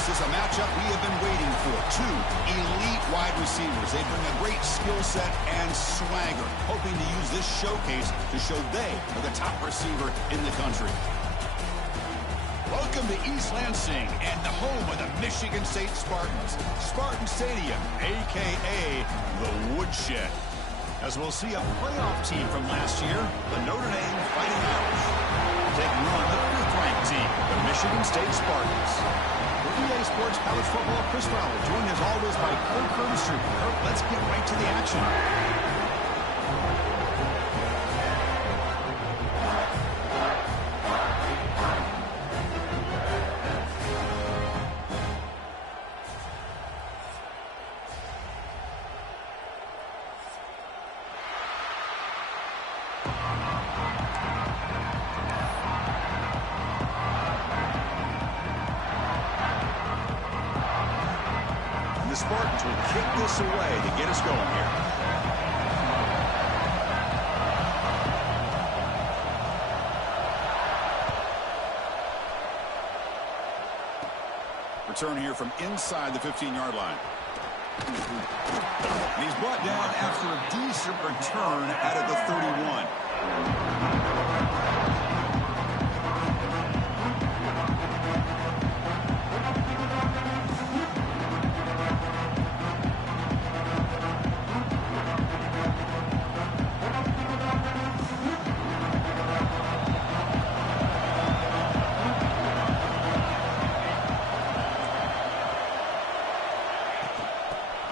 This is a matchup we have been waiting for. Two elite wide receivers. They bring a great skill set and swagger, hoping to use this showcase to show they are the top receiver in the country. Welcome to East Lansing and the home of the Michigan State Spartans. Spartan Stadium, a.k.a. the Woodshed. As we'll see a playoff team from last year, the Notre Dame Fighting Irish, taking on the fifth-ranked team, the Michigan State Spartans. For EA Sports College Football, Chris Fowler, joined as always by Kirk Curtis. Kirk, let's get right to the action. The Spartans will kick this away to get us going here. Return here from inside the 15-yard line. And he's brought down after a decent return out of the 31.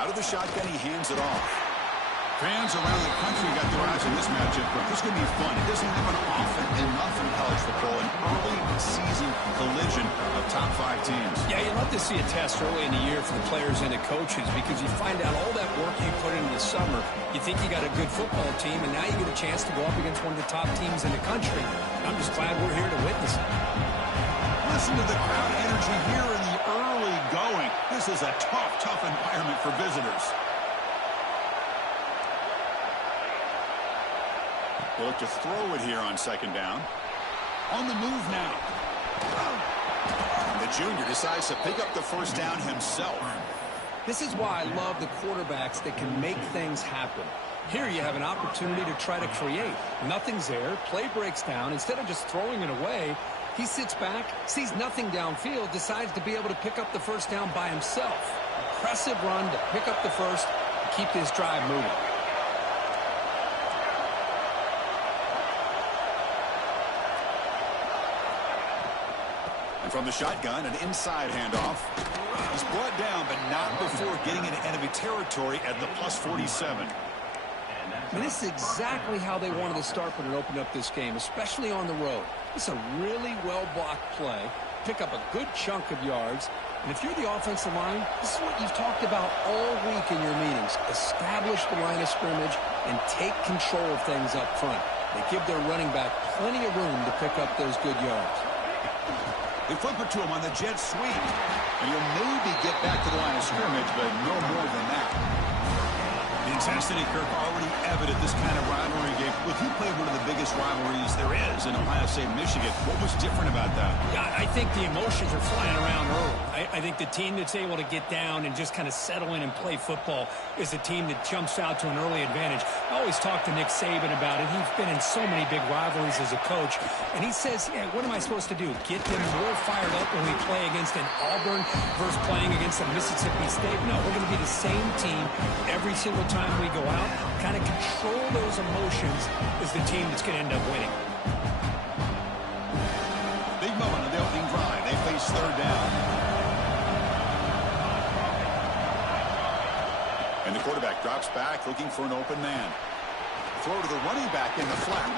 The shotgun, he hands it off. Fans around the country got their eyes on this matchup, but this is going to be fun. It doesn't happen often enough in college football, an early season collision of top 5 teams. Yeah, you love to see a test early in the year for the players and the coaches because you find out all that work you put into the summer. You think you got a good football team, and now you get a chance to go up against one of the top teams in the country. I'm just glad we're here to witness it. Listen to the crowd energy here in the early going. This is a tough environment for visitors. They'll look to throw it here on second down. On the move now. And the junior decides to pick up the first down himself. This is why I love the quarterbacks that can make things happen. Here you have an opportunity to try to create. Nothing's there. Play breaks down. Instead of just throwing it away, he sits back, sees nothing downfield, decides to be able to pick up the first down by himself. Impressive run to pick up the first and keep this drive moving. And from the shotgun, an inside handoff. He's brought down, but not before getting into enemy territory at the plus 47. And this is exactly how they wanted to start when it opened up this game, especially on the road. It's a really well-blocked play, pick up a good chunk of yards, and if you're the offensive line, this is what you've talked about all week in your meetings. Establish the line of scrimmage and take control of things up front. They give their running back plenty of room to pick up those good yards. They flip it to him on the jet sweep, and he'll maybe get back to the line of scrimmage, but no more than that. The intensity, Kirk, already evident this kind of rivalry game. Look, you played one of the biggest rivalries there is in Ohio State, Michigan. What was different about that? Yeah, I think the emotions are flying around early. I think the team that's able to get down and just kind of settle in and play football is the team that jumps out to an early advantage. I always talk to Nick Saban about it. He's been in so many big rivalries as a coach, and he says, yeah, what am I supposed to do? Get them more fired up when we play against an Auburn versus playing against a Mississippi State? No, we're going to be the same team every single time we go out. Kind of control those emotions is the team that's going to end up winning. Big moment of the opening drive. They face third down. And the quarterback drops back looking for an open man. Throw to the running back in the flat.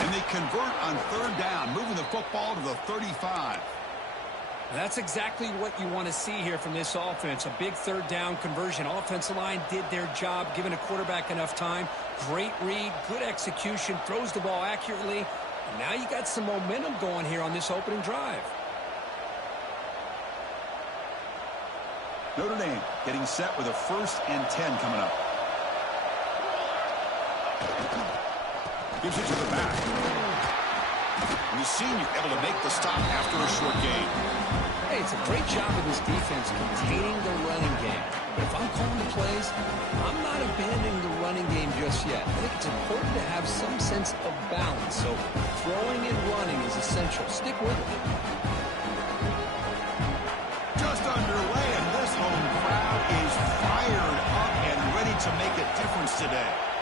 And they convert on third down, moving the football to the 35. That's exactly what you want to see here from this offense. A big third down conversion. Offensive line did their job, giving a quarterback enough time. Great read, good execution, throws the ball accurately. And now you got some momentum going here on this opening drive. Notre Dame getting set with a 1st and 10 coming up. Gives it to the back. And the senior able to make the stop after a short gain. Hey, it's a great job of this defense containing the running game. But if I'm calling the plays, I'm not abandoning the running game just yet. I think it's important to have some sense of balance. So throwing and running is essential. Stick with it. Just underway, and this home crowd is fired up and ready to make a difference today.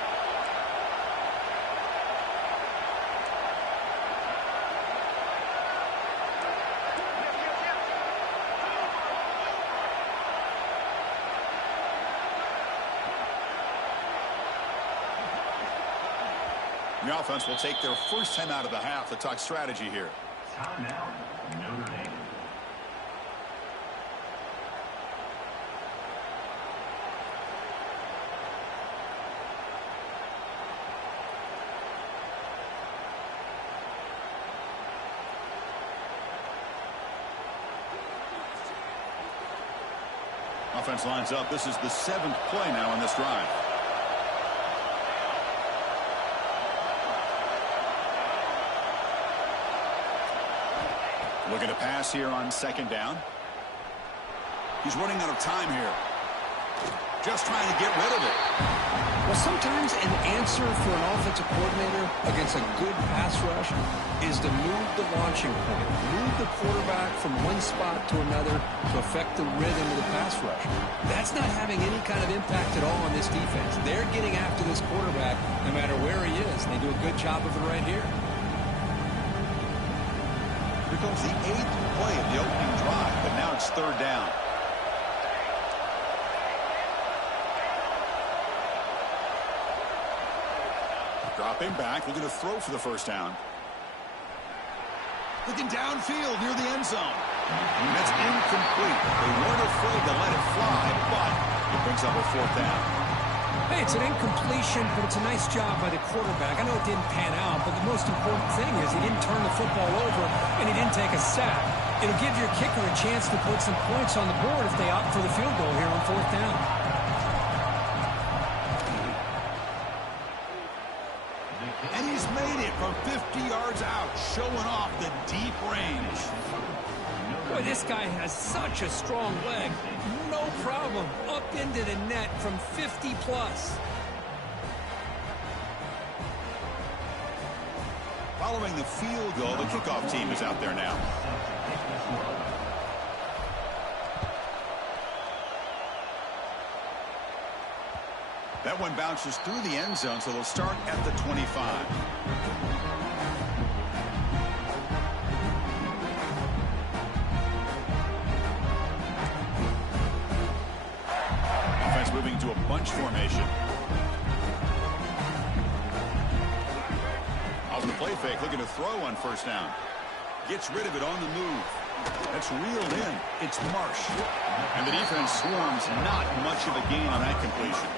The offense will take their first time out of the half to talk strategy here. Timeout, Notre Dame. Offense lines up. This is the 7th play now in this drive. Looking to pass here on 2nd down. He's running out of time here. Just trying to get rid of it. Well, sometimes an answer for an offensive coordinator against a good pass rush is to move the launching point, move the quarterback from one spot to another to affect the rhythm of the pass rush. That's not having any kind of impact at all on this defense. They're getting after this quarterback no matter where he is, and they do a good job of it right here. Here comes the 8th play of the opening drive, but now it's 3rd down. Dropping back, looking to throw for the first down. Looking downfield near the end zone. And that's incomplete. They weren't afraid to let it fly, but it brings up a 4th down. Hey, it's an incompletion, but it's a nice job by the quarterback. I know it didn't pan out, but the most important thing is he didn't turn the football over and he didn't take a sack. It'll give your kicker a chance to put some points on the board if they opt for the field goal here on 4th down. And he's made it from 50 yards out, showing off the deep range. Boy, this guy has such a strong leg. No problem. Up into the net from 50 plus. Following the field goal, the kickoff team is out there now. That one bounces through the end zone, so they'll start at the 25. Offense moving to a bunch formation. Off the play fake, looking to throw on 1st down. Gets rid of it on the move. That's reeled in. It's Marsh. And the defense swarms not much of a gain on that completion.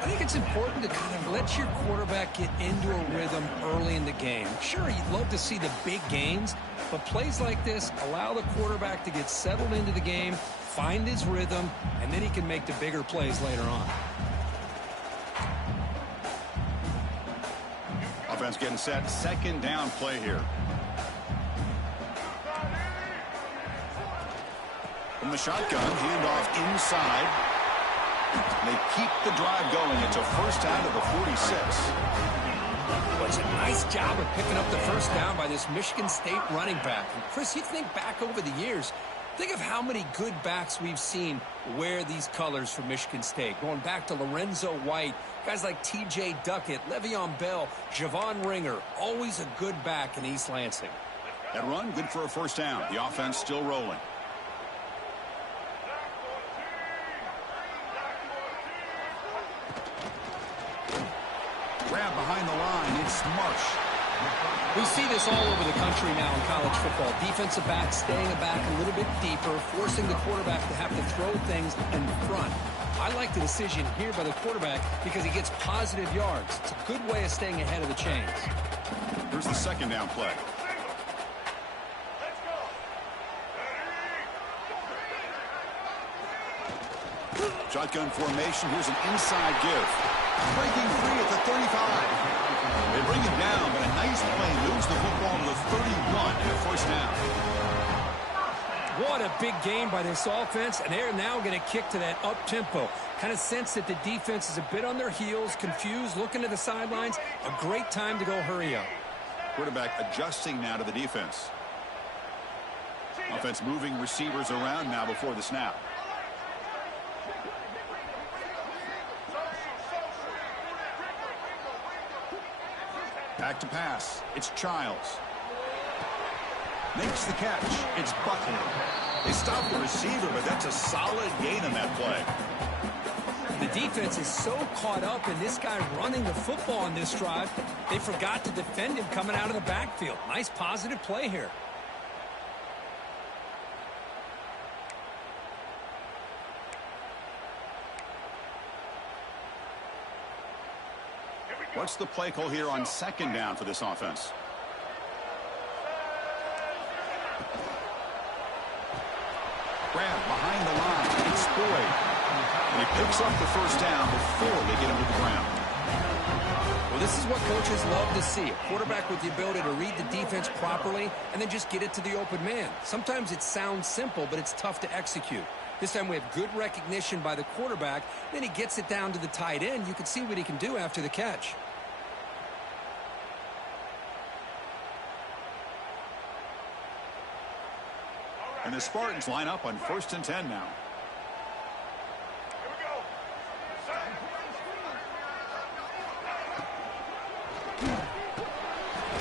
I think it's important to kind of let your quarterback get into a rhythm early in the game. Sure, you'd love to see the big gains, but plays like this allow the quarterback to get settled into the game, find his rhythm, and then he can make the bigger plays later on. Offense getting set. 2nd down play here. From the shotgun, handoff inside. They keep the drive going. It's a 1st down to the 46. Well, it's a nice job of picking up the 1st down by this Michigan State running back. And Chris, you think back over the years, think of how many good backs we've seen wear these colors for Michigan State. Going back to Lorenzo White, guys like T.J. Duckett, Le'Veon Bell, Javon Ringer, always a good back in East Lansing. That run, good for a 1st down. The offense still rolling. Grab behind the line. It's Marsh. We see this all over the country now in college football. Defensive backs staying back a little bit deeper, forcing the quarterback to have to throw things in front. I like the decision here by the quarterback because he gets positive yards. It's a good way of staying ahead of the chains. Here's the 2nd down play. Shotgun formation. Here's an inside give. Breaking free at the 35. They bring him down, but a nice play moves the football to the 31 and a 1st down. What a big gain by this offense, and they're now going to kick to that up-tempo. Kind of sense that the defense is a bit on their heels, confused, looking to the sidelines. A great time to go hurry up. Quarterback adjusting now to the defense. Offense moving receivers around now before the snap. Back to pass. It's Childs. Makes the catch. It's Butler. They stop the receiver, but that's a solid gain on that play. The defense is so caught up in this guy running the football on this drive, they forgot to defend him coming out of the backfield. Nice positive play here. What's the play call here on second down for this offense? Grab behind the line. It's Boyd. And he picks up the first down before they get him to the ground. Well, this is what coaches love to see. A quarterback with the ability to read the defense properly and then just get it to the open man. Sometimes it sounds simple, but it's tough to execute. This time we have good recognition by the quarterback. Then he gets it down to the tight end. You can see what he can do after the catch. And the Spartans line up on 1st and 10 now.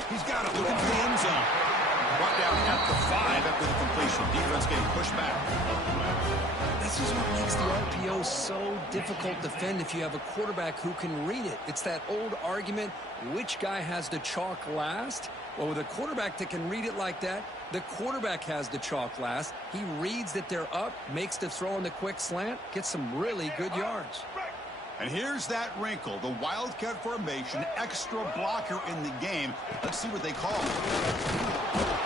He's got it, looking for the end zone. Brought down at the 5 after the completion. Defense getting pushed back. This is what makes the RPO so difficult to defend if you have a quarterback who can read it. It's that old argument, which guy has the chalk last? Well, with a quarterback that can read it like that, the quarterback has the chalk last. He reads that they're up, makes the throw on the quick slant, gets some really good yards. And here's that wrinkle, the Wildcat formation, extra blocker in the game. Let's see what they call it.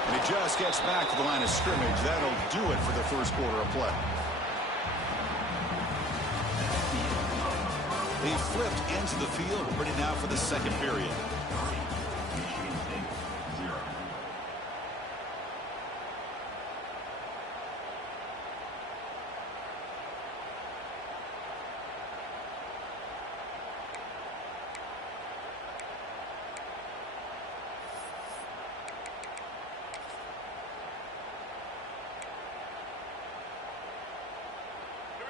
And it just gets back to the line of scrimmage. That'll do it for the first quarter of play. They flipped into the field, ready now for the second period.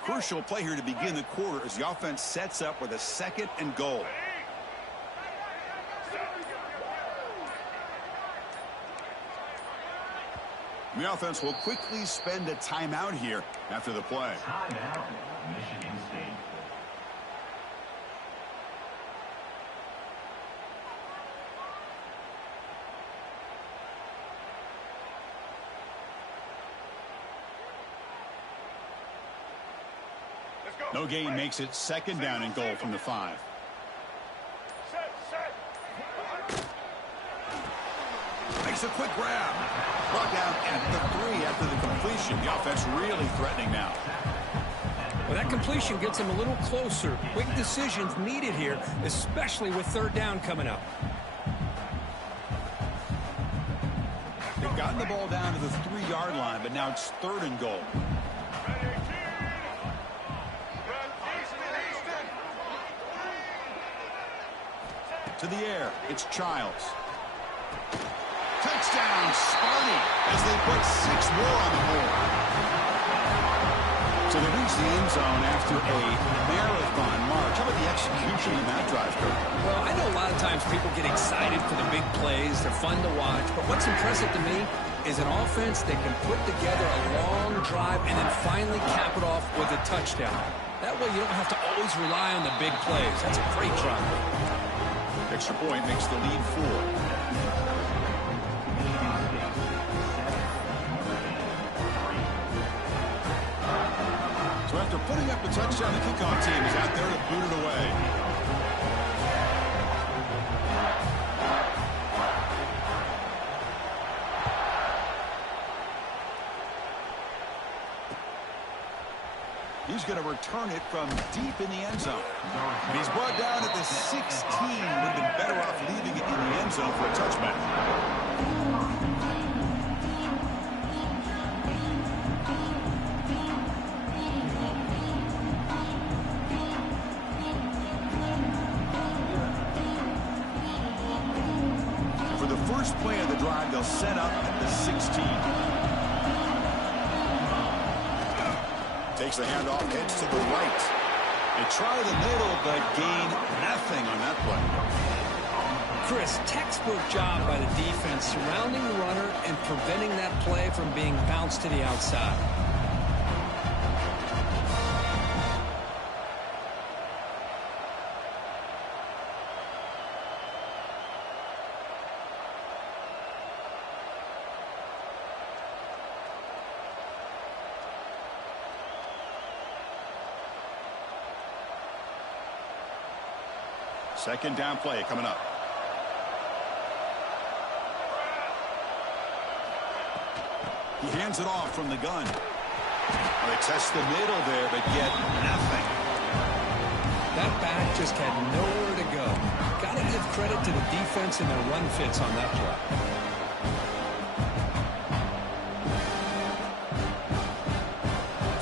Crucial play here to begin the quarter as the offense sets up with a 2nd and goal. The offense will quickly spend a timeout here after the play. Timeout, Michigan State. No gain makes it 2nd down and goal from the 5. Makes a quick grab. Brought down at the 3 after the completion. The offense really threatening now. Well, that completion gets him a little closer. Quick decisions needed here, especially with 3rd down coming up. They've gotten the ball down to the 3-yard line, but now it's 3rd and goal. To the air, it's Childs. Touchdown, Sparty, as they put 6 more on the board. So they reach the end zone after a marathon march. How about the execution in that drive, Kurt? Well, I know a lot of times people get excited for the big plays. They're fun to watch. But what's impressive to me is an offense that can put together a long drive and then finally cap it off with a touchdown. That way you don't have to always rely on the big plays. That's a great drive. Extra point makes the lead 4. So after putting up the touchdown, the kickoff team is out there to boot it away. He's going to return it from deep in the end zone. And he's brought down at the 16. Would have been better off leaving it in the end zone for a touchback. first play of the drive, they'll set up at the 16. Takes the handoff, heads to the right. They try the middle, but gain nothing on that play. Chris, textbook job by the defense surrounding the runner and preventing that play from being bounced to the outside. Second down play coming up. He hands it off from the gun. Well, they test the middle there, but get nothing. That back just had nowhere to go. Got to give credit to the defense and their run fits on that play.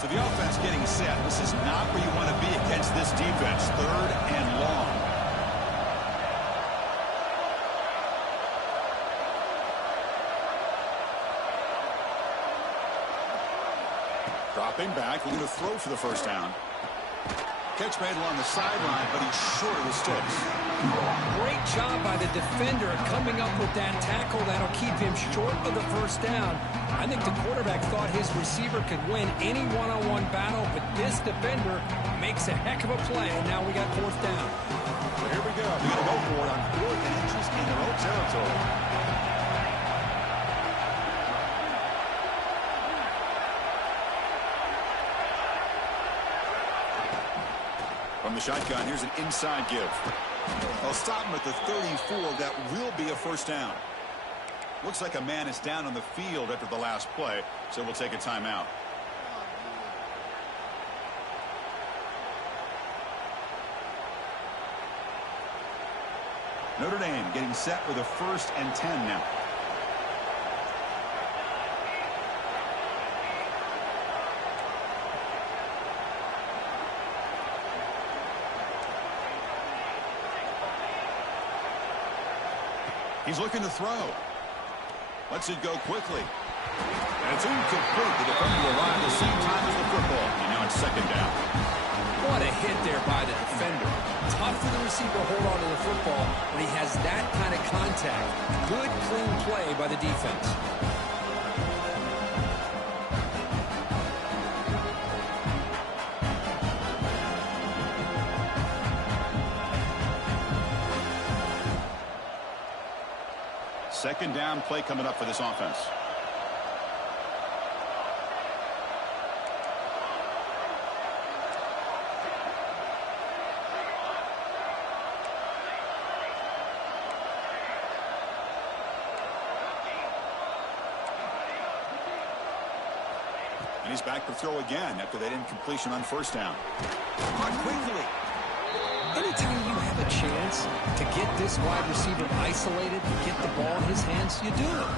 So the offense getting set. This is not where you want to be against this defense. Third and long. Dropping back, looking to throw for the first down. Catch made along the sideline, but he's short of the sticks. Great job by the defender coming up with that tackle that'll keep him short of the first down. I think the quarterback thought his receiver could win any one-on-one battle, but this defender makes a heck of a play, and now we got fourth down. So here we go. They're going to go for it on 4th and inches in their own territory. From the shotgun, here's an inside give. They'll stop him at the 34. That will be a first down. Looks like a man is down on the field after the last play, so we'll take a timeout. Notre Dame getting set with a 1st and 10 now. He's looking to throw. Lets it go quickly. And it's incomplete. The defender arrived at the same time as the football. And now it's second down. What a hit there by the defender. Tough for the receiver to hold on to the football when he has that kind of contact. Good, clean play by the defense. Second down play coming up for this offense. And he's back to throw again after that incompletion on first down. Caught quickly. Anytime you have a chance to get this wide receiver isolated, to get the ball in his hands, you do it.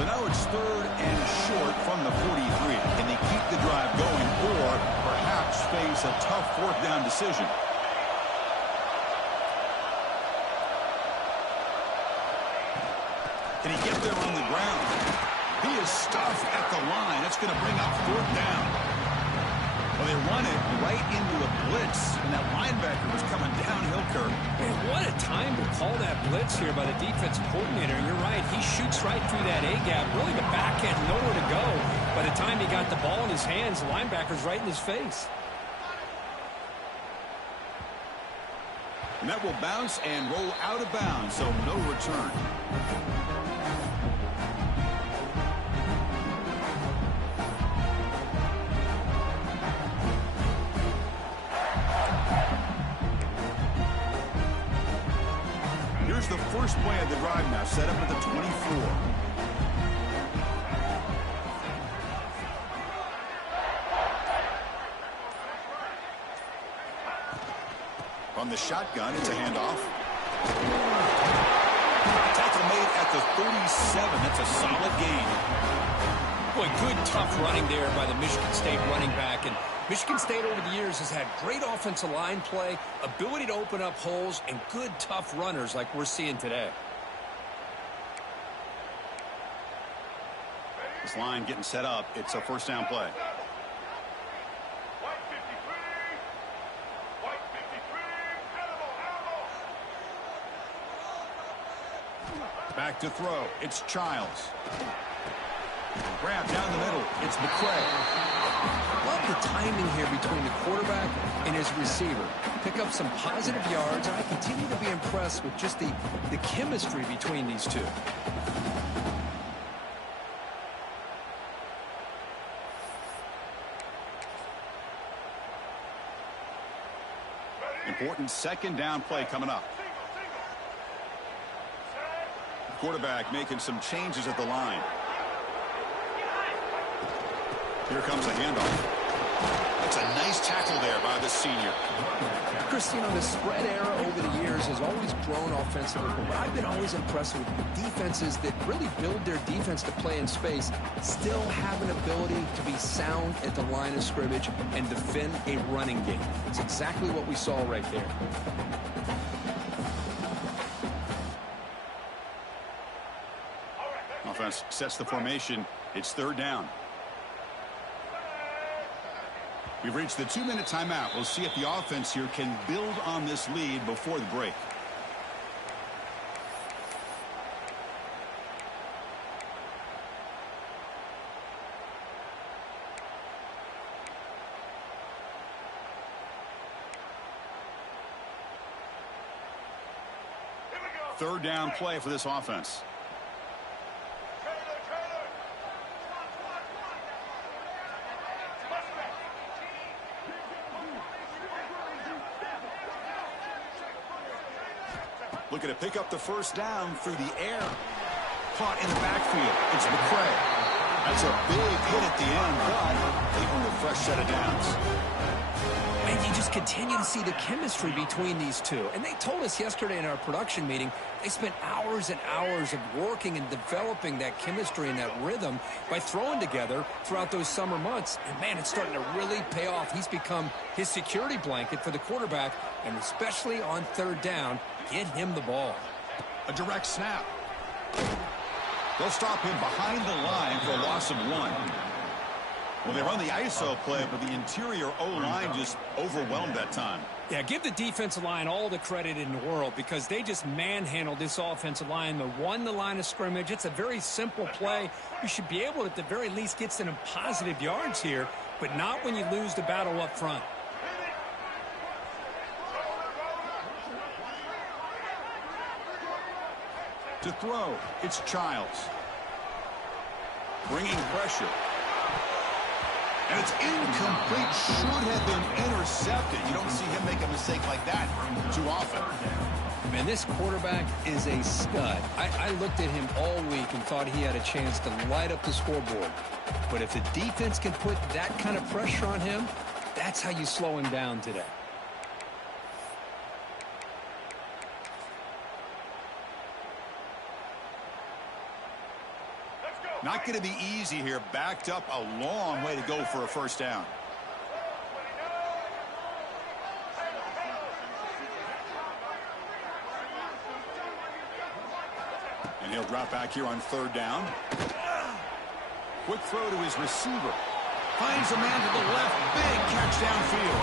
So now it's 3rd and short from the 43. Can they keep the drive going or perhaps face a tough 4th down decision? Can he get there on the ground? He is stuffed at the line. That's going to bring up 4th down. Well, they run it right into a blitz, and that linebacker was coming downhill curve. Man, what a time to call that blitz here by the defensive coordinator. And you're right, he shoots right through that A-gap. Really, the back had nowhere to go. By the time he got the ball in his hands, the linebacker's right in his face. And that will bounce and roll out of bounds, so no return. Here's the first play of the drive now, set up at the 24. From the shotgun, it's a handoff. Tackle made at the 37. That's a solid gain. Boy, good, tough running there by the Michigan State running back. And Michigan State over the years has had great offensive line play, ability to open up holes, and good, tough runners like we're seeing today. This line getting set up. It's a first down play. Back to throw. It's Childs. Grab down the middle. It's McCray. Love the timing here between the quarterback and his receiver. Pick up some positive yards, and I continue to be impressed with just the chemistry between these two. Important second down play coming up. Quarterback making some changes at the line. Here comes a handoff. That's a nice tackle there by the senior. Chris, you know, the spread era over the years has always grown offensively, but I've been always impressed with defenses that really build their defense to play in space, still have an ability to be sound at the line of scrimmage and defend a running game. It's exactly what we saw right there. Offense sets the formation. It's third down. We've reached the 2-minute timeout. We'll see if the offense here can build on this lead before the break. Third down play for this offense. Looking to pick up the first down through the air. Caught in the backfield. It's McCray. That's a big hit at the end, but they earn a fresh set of downs. And you just continue to see the chemistry between these two. And they told us yesterday in our production meeting, they spent hours and hours of working and developing that chemistry and that rhythm by throwing together throughout those summer months. And, man, it's starting to really pay off. He's become his security blanket for the quarterback, and especially on third down, get him the ball. A direct snap. They'll stop him behind the line for a loss of 1. Well, they run the ISO play, but the interior O-line just overwhelmed that time. Yeah, give the defensive line all the credit in the world because they just manhandled this offensive line. They won the line of scrimmage. It's a very simple play. You should be able to, at the very least, get some positive yards here, but not when you lose the battle up front. To throw, it's Childs. Bringing pressure. And it's incomplete. Should have been intercepted. You don't see him make a mistake like that too often. Man, this quarterback is a stud. I looked at him all week and thought he had a chance to light up the scoreboard. But if the defense can put that kind of pressure on him, that's how you slow him down today. Not going to be easy here. Backed up a long way to go for a first down. And he'll drop back here on third down. Quick throw to his receiver. Finds a man to the left. Big catch downfield.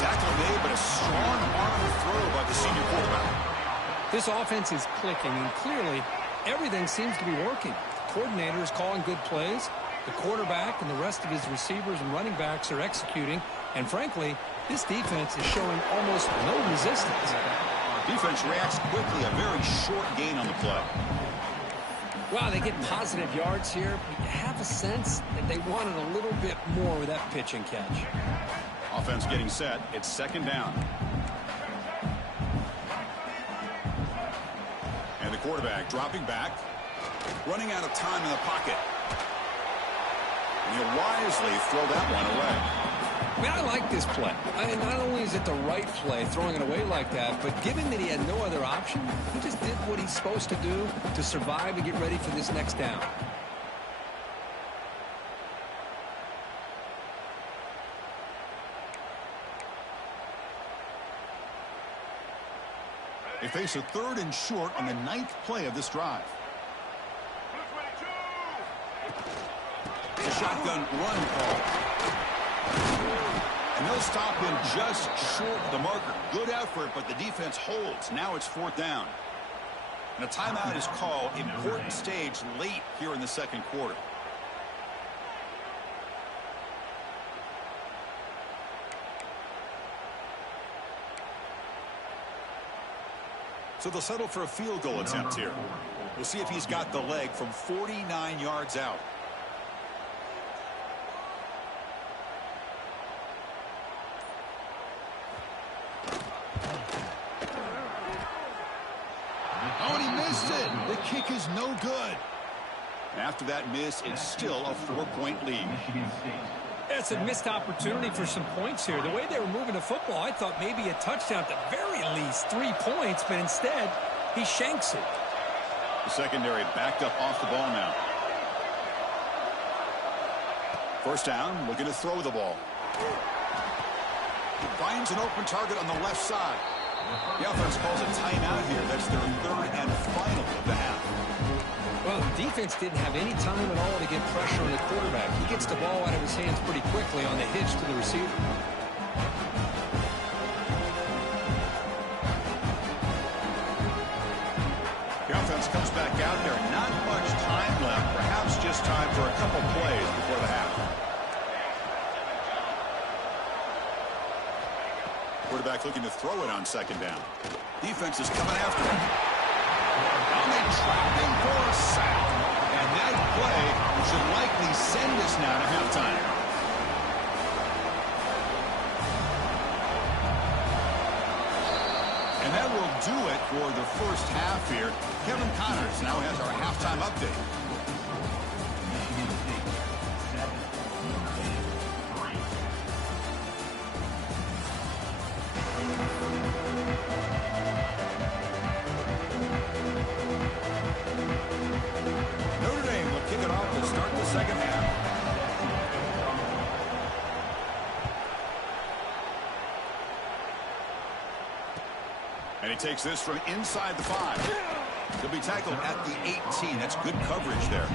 Tackle made, but a strong arm throw by the senior quarterback. This offense is clicking, and clearly everything seems to be working. Coordinator is calling good plays. The quarterback and the rest of his receivers and running backs are executing. And frankly, this defense is showing almost no resistance. Defense reacts quickly. A very short gain on the play. Wow, they get positive yards here, but you have a sense that they wanted a little bit more with that pitch and catch. Offense getting set. It's second down. And the quarterback dropping back. Running out of time in the pocket. And he'll wisely throw that one away. I mean, I like this play. I mean, not only is it the right play, throwing it away like that, but given that he had no other option, he just did what he's supposed to do to survive and get ready for this next down. They face a 3rd and short on the 9th play of this drive. It's a shotgun run call. And they'll stop him just short of the marker. Good effort, but the defense holds. Now it's 4th down. And a timeout is called. Important stage late here in the 2nd quarter. So they'll settle for a field goal attempt here. We'll see if he's got the leg from 49 yards out. Oh, and he missed it. The kick is no good. After that miss, it's still a 4-point lead. It's a missed opportunity for some points here. The way they were moving the football, I thought maybe a touchdown at the very least, 3 points, but instead, he shanks it. The secondary backed up off the ball now. 1st down, looking to throw the ball. Finds an open target on the left side. The offense calls a timeout here. That's their 3rd and final of the half. Well, the defense didn't have any time at all to get pressure on the quarterback. He gets the ball out of his hands pretty quickly on the hitch to the receiver. The offense comes back out there. Not much time left. Perhaps just time for a couple plays before the half. Quarterback looking to throw it on 2nd down. Defense is coming after him. Now they trap him for a sack. And that play should likely send us now to halftime. And that will do it for the 1st half here. Kevin Connors now has our halftime update. Notre Dame will kick it off to start the 2nd half. And he takes this from inside the 5. He'll be tackled at the 18. That's good coverage there.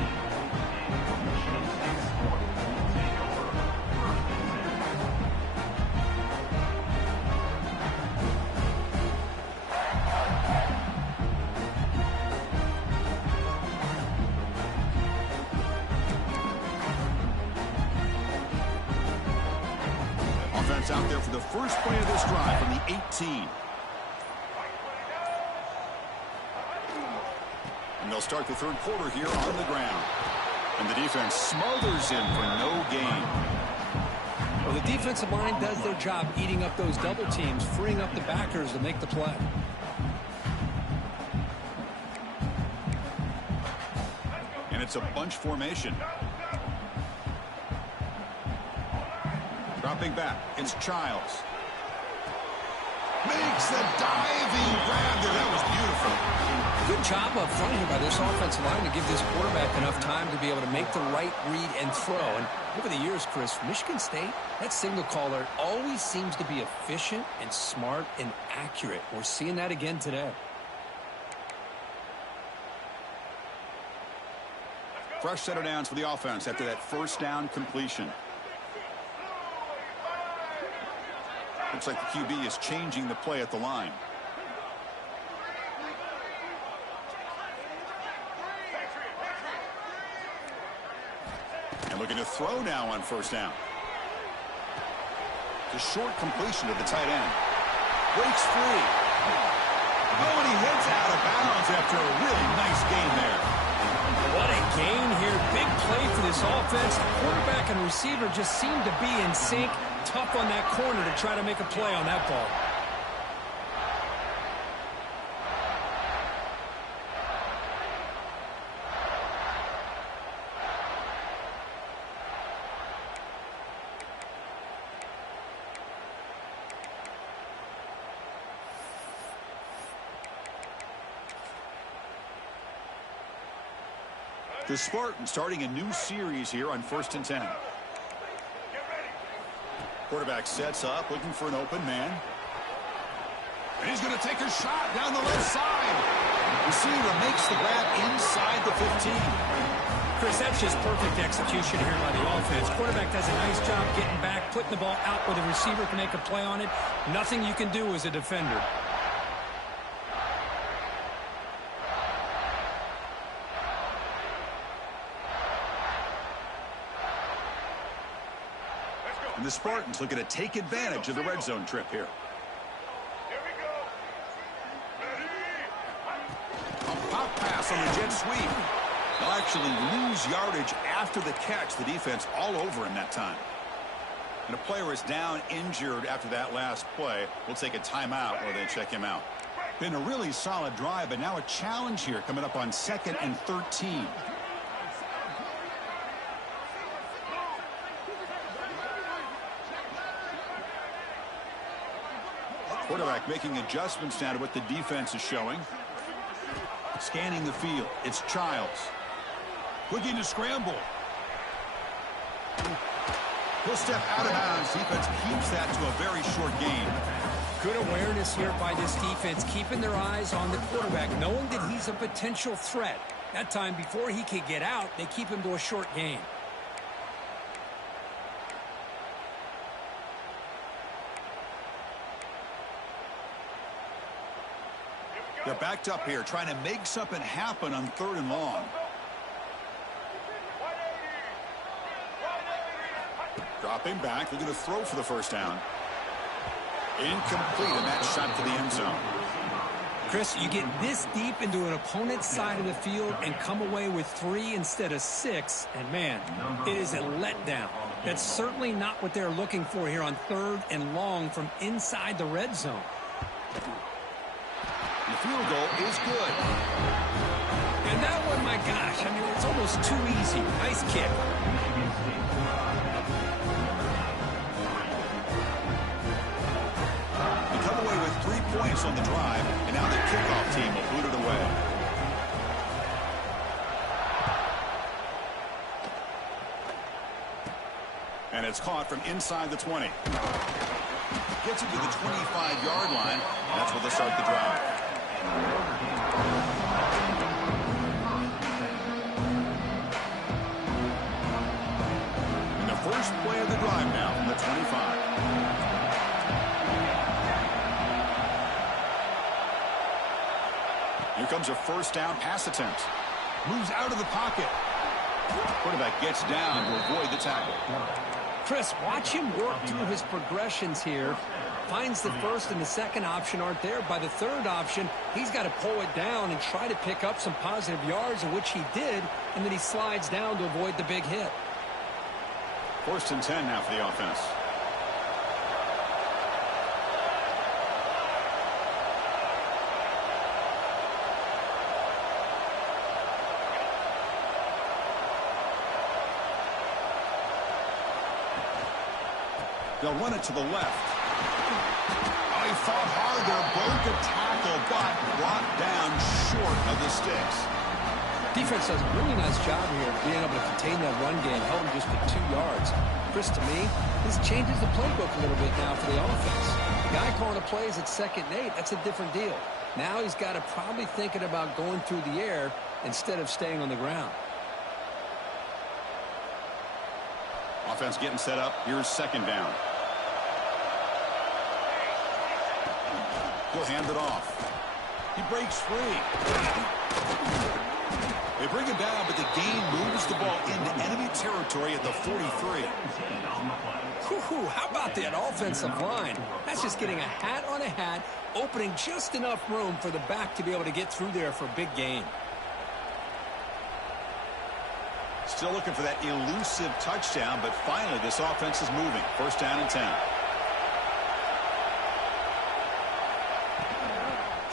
Offense out there for the first play of this drive from the 18. And they'll start the 3rd quarter here on the ground. And the defense smothers him for no gain. Well, the defensive line does their job eating up those double teams, freeing up the backers to make the play. And it's a bunch formation. Dropping back, it's Childs. Makes the diving grab there. That was beautiful. Good job up front here by this offensive line to give this quarterback enough time to be able to make the right read and throw. And over the years, Chris, Michigan State, that signal caller always seems to be efficient and smart and accurate. We're seeing that again today. Fresh set of downs for the offense after that 1st down completion. Looks like the QB is changing the play at the line. And looking to throw now on 1st down. The short completion to the tight end. Breaks free. Oh, and he heads out of bounds after a really nice gain there. What a gain here. Big play for this offense. The quarterback and receiver just seem to be in sync. Tough on that corner to try to make a play on that ball. The Spartans starting a new series here on 1st and 10. Quarterback sets up, looking for an open man. And he's going to take a shot down the left side. Receiver makes the grab inside the 15. Chris, that's just perfect execution here by the offense. Quarterback does a nice job getting back, putting the ball out where the receiver can make a play on it. Nothing you can do as a defender. And the Spartans looking to take advantage of the red zone trip here. A pop pass on the jet sweep. They'll actually lose yardage after the catch. The defense all over him that time. And a player is down injured after that last play. We'll take a timeout while they check him out. Been a really solid drive, but now a challenge here coming up on 2nd and 13. Quarterback making adjustments now to what the defense is showing. Scanning the field. It's Childs. Looking to scramble. He'll step out of bounds. Defense keeps that to a very short gain. Good awareness here by this defense, keeping their eyes on the quarterback, knowing that he's a potential threat. That time, before he could get out, they keep him to a short gain. They're backed up here, trying to make something happen on 3rd and long. Dropping back, they're going to throw for the first down. Incomplete, and that shot to the end zone. Chris, you get this deep into an opponent's side of the field and come away with 3 instead of 6, and man, it is a letdown. That's certainly not what they're looking for here on 3rd and long from inside the red zone. The field goal is good. And that one, my gosh, I mean, it's almost too easy. Nice kick. They come away with 3 points on the drive, and now the kickoff team will boot it away. And it's caught from inside the 20. Gets it to the 25-yard line. That's where they'll start the drive. And the first play of the drive now from the 25. Here comes a first down pass attempt. Moves out of the pocket. Quarterback gets down to avoid the tackle. Chris, watch him work through his progressions here. Finds the first and the second option aren't there. By the third option, he's got to pull it down and try to pick up some positive yards, in which he did, and then he slides down to avoid the big hit. 1st and 10 now for the offense. They'll run it to the left. Oh, he fought hard there, broke a tackle, but brought down short of the sticks. Defense does a really nice job here of being able to contain that run game, held him just to 2 yards. Chris, to me, this changes the playbook a little bit now for the offense. The guy calling the plays at 2nd and 8, that's a different deal. Now he's got to probably thinking about going through the air instead of staying on the ground. Offense getting set up. Here's 2nd down. He'll hand it off. He breaks free. They bring him down, but the gain moves the ball into enemy territory at the 43. How about that offensive line? That's just getting a hat on a hat, opening just enough room for the back to be able to get through there for a big gain. Still looking for that elusive touchdown, but finally this offense is moving. 1st down and 10.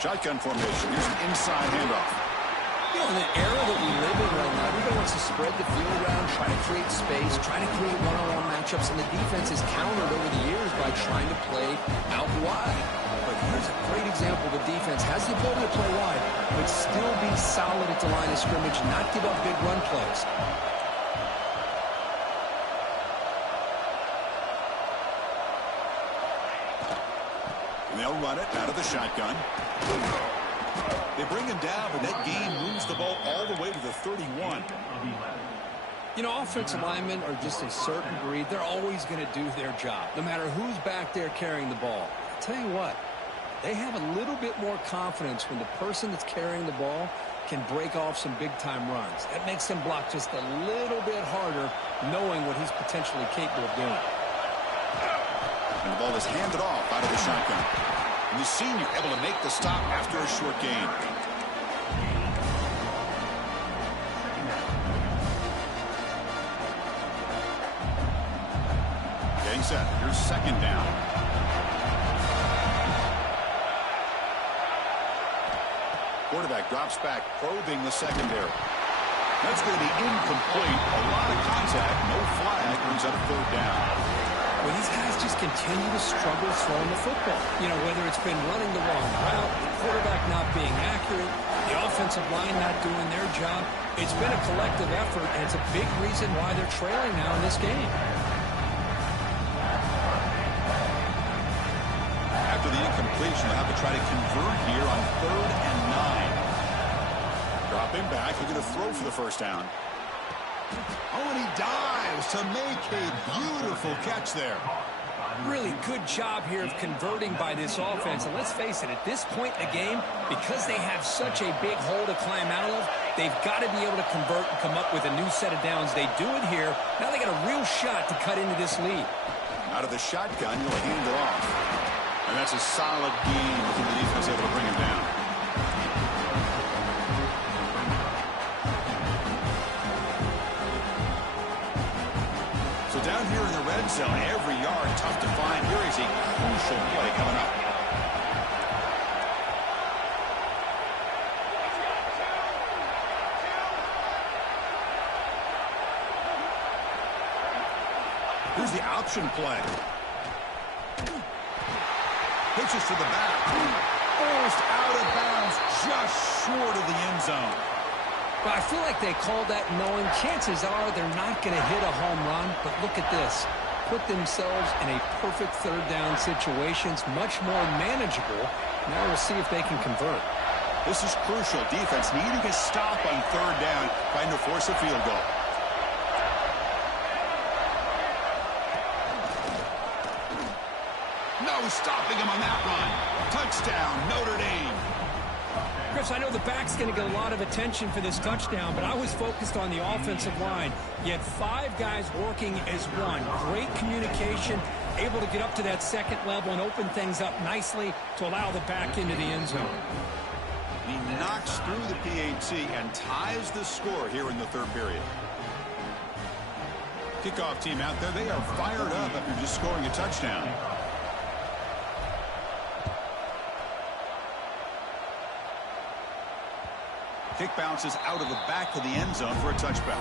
Shotgun formation. Here's an inside handoff. You know, in the era that we live in right now, everybody wants to spread the field around, try to create space, try to create one-on-one matchups, and the defense has countered over the years by trying to play out wide. But here's a great example. The defense has the ability to play wide, but still be solid at the line of scrimmage, not give up big run plays. And they'll run it out of the shotgun. They bring him down, but that gain moves the ball all the way to the 31. You know, offensive linemen are just a certain breed. They're always going to do their job, no matter who's back there carrying the ball. I'll tell you what, they have a little bit more confidence when the person that's carrying the ball can break off some big-time runs. That makes them block just a little bit harder, knowing what he's potentially capable of doing. And the ball is handed off out of the shotgun. And the senior able to make the stop after a short gain. Getting set. Here's second down. Quarterback drops back, probing the secondary. That's going to be incomplete. A lot of contact. No flag. Brings up a third down. Well, these guys just continue to struggle throwing the football. You know, whether it's been running the wrong route, the quarterback not being accurate, the offensive line not doing their job. It's been a collective effort, and it's a big reason why they're trailing now in this game. After the incompletion, they'll have to try to convert here on 3rd and 9. Dropping back, looking to throw for the first down. Oh, and he dives to make a beautiful catch there. Really good job here of converting by this offense. And let's face it, at this point in the game, because they have such a big hole to climb out of, they've got to be able to convert and come up with a new set of downs. They do it here. Now they got a real shot to cut into this lead. Out of the shotgun, he'll hand it off. And that's a solid gain from the defense able to bring him down. So down here in the red zone, every yard tough to find. Here is a crucial play coming up. Here's the option play. Pitches to the back. Almost out of bounds, just short of the end zone. But I feel like they called that knowing chances are they're not going to hit a home run. But look at this. Put themselves in a perfect third down situation. It's much more manageable. Now we'll see if they can convert. This is crucial. Defense needing a stop on 3rd down, trying to force a field goal. No stopping him on that run. Touchdown, Notre Dame. Chris, I know the back's going to get a lot of attention for this touchdown, but I was focused on the offensive line. You had 5 guys working as one. Great communication, able to get up to that second level and open things up nicely to allow the back into the end zone. He knocks through the PAT and ties the score here in the 3rd period. Kickoff team out there, they are fired up after just scoring a touchdown. Kick bounces out of the back of the end zone for a touchback.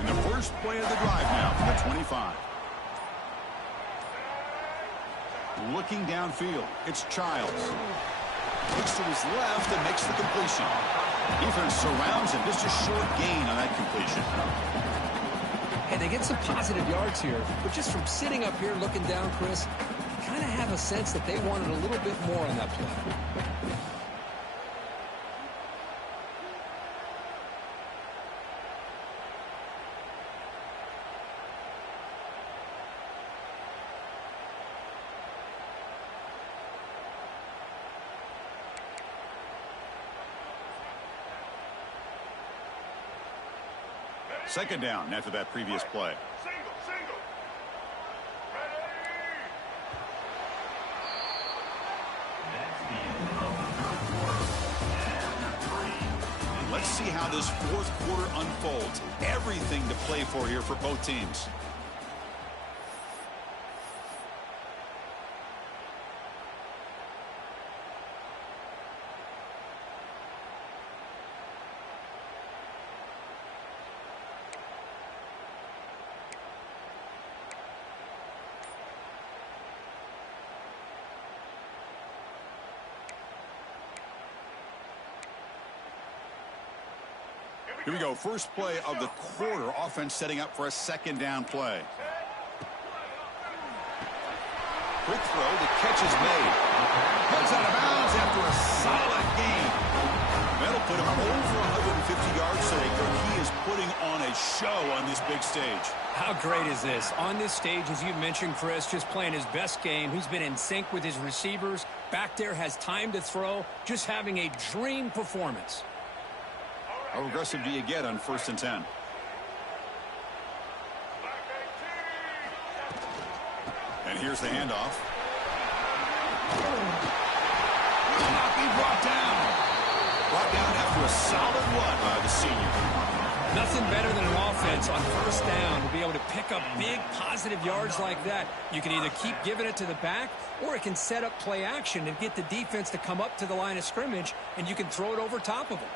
And the first play of the drive now from the 25. Looking downfield, it's Childs. Looks to his left and makes the completion. Defense surrounds him. Just a short gain on that completion. Hey, they get some positive yards here, but just from sitting up here looking down, Chris, you kind of have a sense that they wanted a little bit more on that play. Second down after that previous play. Let's see how this 4th quarter unfolds. Everything to play for here for both teams. Here we go. First play of the quarter. Offense setting up for a second down play. Quick throw. The catch is made. Heads out of bounds after a solid gain. That'll put him over 150 yards today. He is putting on a show on this big stage. How great is this? On this stage, as you mentioned, Chris, just playing his best game. He's been in sync with his receivers. Back there, has time to throw. Just having a dream performance. How aggressive do you get on 1st and 10? And here's the handoff. Will not be brought down. Brought down after a solid run by the senior. Nothing better than an offense on 1st down to be able to pick up big positive yards like that. You can either keep giving it to the back, or it can set up play action and get the defense to come up to the line of scrimmage, and you can throw it over top of them.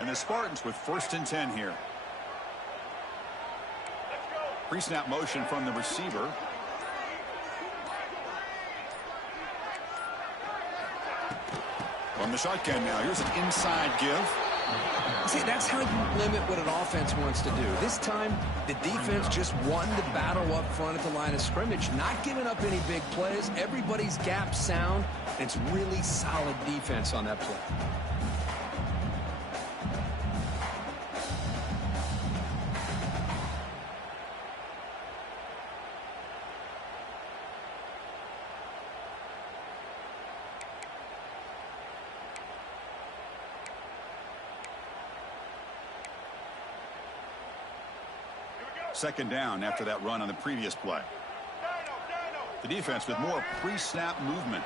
And the Spartans with 1st and 10 here. Pre-snap motion from the receiver. From the shotgun now. Here's an inside give. See, that's how you limit what an offense wants to do. This time, the defense just won the battle up front at the line of scrimmage, not giving up any big plays. Everybody's gap sound, and it's really solid defense on that play. Second down after that run on the previous play. The defense with more pre-snap movement.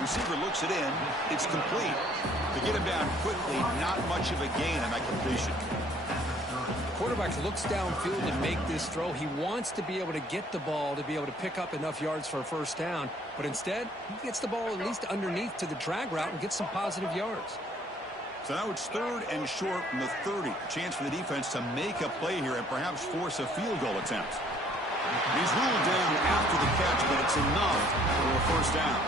Receiver looks it in. It's complete. To get him down quickly, not much of a gain on that completion. Quarterback looks downfield to make this throw. He wants to be able to get the ball to be able to pick up enough yards for a 1st down. But instead, he gets the ball at least underneath to the drag route and gets some positive yards. So now it's 3rd and short from the 30. A chance for the defense to make a play here and perhaps force a field goal attempt. He's ruled down after the catch, but it's enough for a 1st down.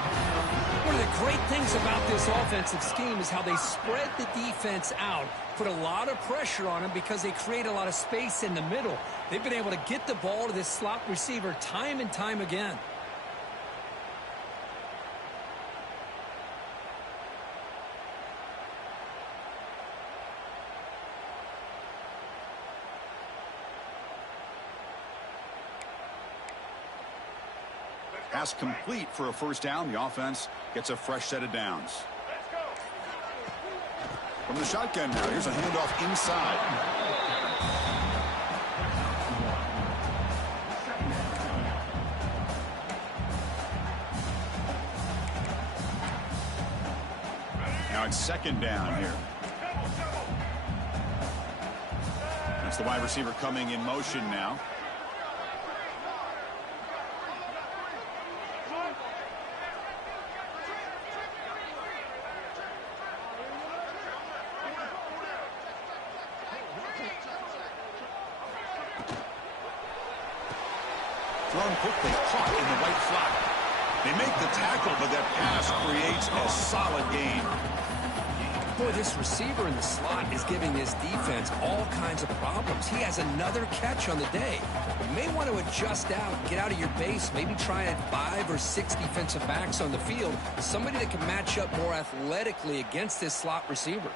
One of the great things about this offensive scheme is how they spread the defense out, put a lot of pressure on them because they create a lot of space in the middle. They've been able to get the ball to this slot receiver time and time again. Pass complete for a 1st down. The offense gets a fresh set of downs. From the shotgun now, here's a handoff inside. Now it's 2nd down here. That's the wide receiver coming in motion now. Thrown quickly, caught in the white flat. They make the tackle, but that pass creates a solid gain. Boy, this receiver in the slot is giving this defense all kinds of problems. He has another catch on the day. You may want to adjust out, get out of your base, maybe try at 5 or 6 defensive backs on the field. Somebody that can match up more athletically against this slot receiver.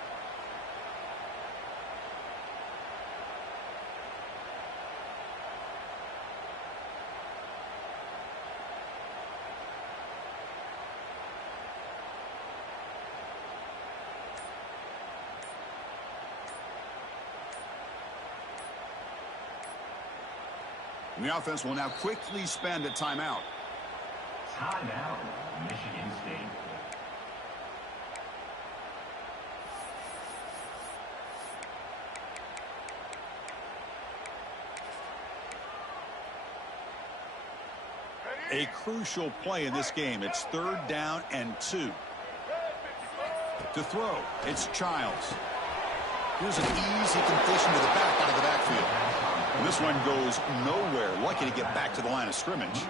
And the offense will now quickly spend a timeout. Timeout, Michigan State. A crucial play in this game. It's 3rd down and 2. To throw, it's Childs. Here's an easy completion to the back out of the backfield. And this one goes nowhere. Lucky to get back to the line of scrimmage.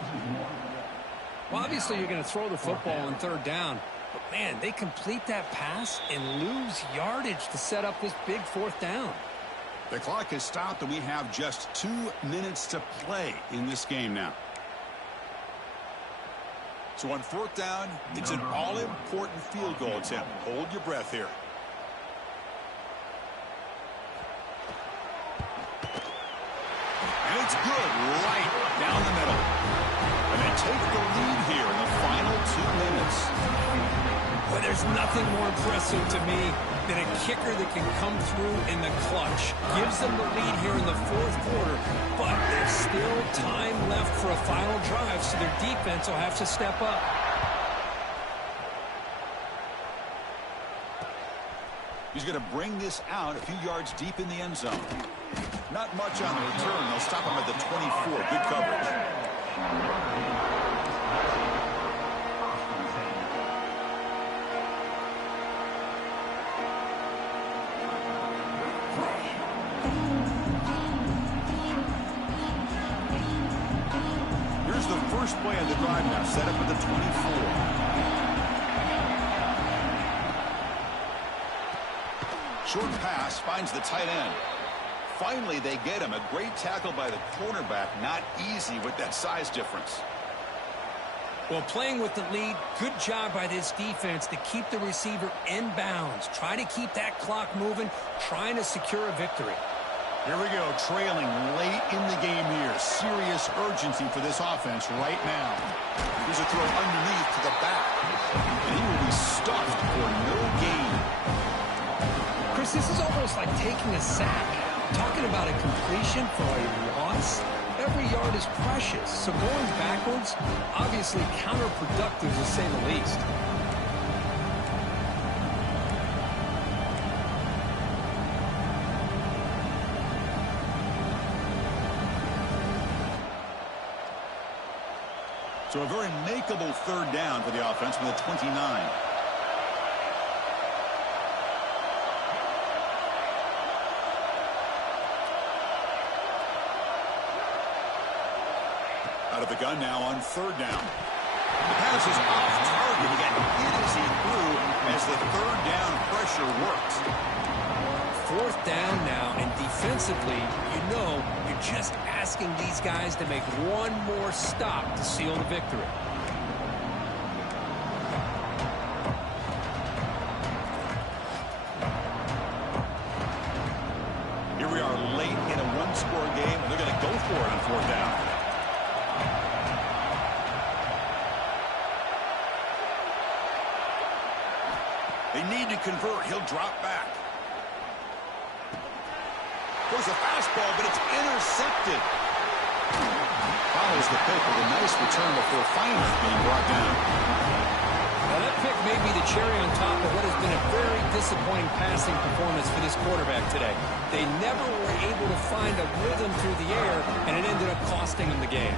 Well, obviously you're going to throw the football on 3rd down. But, man, they complete that pass and lose yardage to set up this big 4th down. The clock has stopped, and we have just 2 minutes to play in this game now. So on 4th down, it's an all-important field goal attempt. Hold your breath here. And it's good right down the middle. And they take the lead here in the final 2 minutes. Well, there's nothing more impressive to me than a kicker that can come through in the clutch. Gives them the lead here in the 4th quarter, but there's still time left for a final drive, so their defense will have to step up. He's going to bring this out a few yards deep in the end zone. Not much on the return. They'll stop him at the 24. Good coverage. First play on the drive now, set up at the 24. Short pass finds the tight end. Finally, they get him. A great tackle by the cornerback. Not easy with that size difference. Well, playing with the lead, good job by this defense to keep the receiver in bounds. Try to keep that clock moving, trying to secure a victory. Here we go, trailing late in the game here. Serious urgency for this offense right now. Here's a throw underneath to the back. And he will be stuffed for no gain. Chris, this is almost like taking a sack. Talking about a completion for a loss. Every yard is precious. So going backwards, obviously counterproductive to say the least. So a very makeable 3rd down for the offense from the 29. Out of the gun now on 3rd down. The pass is off target. He got hit as he threw as the 3rd down pressure worked. 4th down now, and defensively, you know, you're just asking these guys to make one more stop to seal the victory. Here we are late in a 1-score game, and they're going to go for it on 4th down. They need to convert. He'll drop back. Goes a fastball, but it's intercepted. Follows the pick with a nice return before finally being brought down. Now that pick may be the cherry on top of what has been a very disappointing passing performance for this quarterback today. They never were able to find a rhythm through the air, and it ended up costing them the game.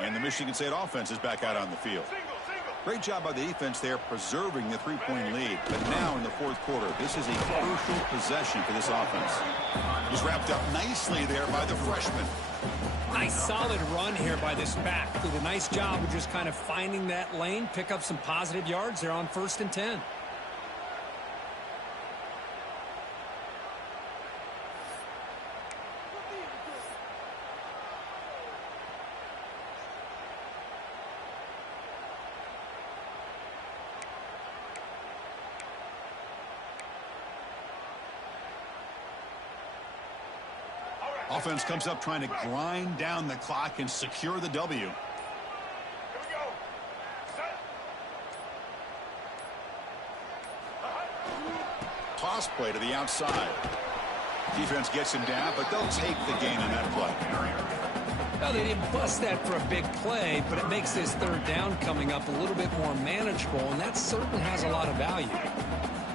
And the Michigan State offense is back out on the field. Great job by the defense there preserving the 3-point lead. But now in the 4th quarter, this is a crucial possession for this offense. He's wrapped up nicely there by the freshman. Nice solid run here by this back. Did a nice job of just kind of finding that lane, pick up some positive yards there on 1st and 10. Offense comes up trying to grind down the clock and secure the W. Here we go. Set. Toss play to the outside. Defense gets him down, but they'll take the gain on that play. Well, they didn't bust that for a big play, but it makes this third down coming up a little bit more manageable, and that certainly has a lot of value.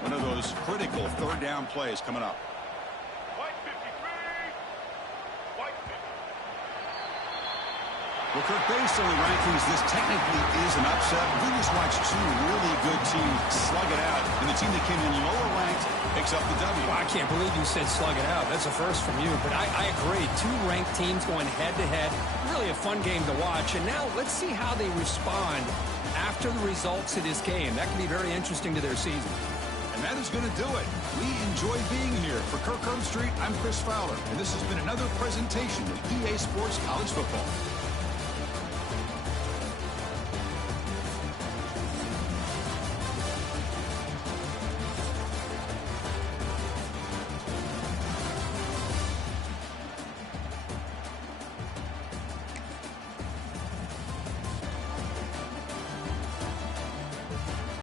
One of those critical third down plays coming up. White 53. White 50. Well, Kirk, based on the rankings, this technically is an upset. We just watched two really good teams slug it out, and the team that came in lower ranked picks up the W. Well, I can't believe you said slug it out. That's a first from you, but I agree. Two ranked teams going head-to-head. Really a fun game to watch, and now let's see how they respond after the results of this game. That can be very interesting to their season. And that is going to do it. We enjoy being here. For Kirk Herbstreit, I'm Chris Fowler, and this has been another presentation of EA Sports College Football.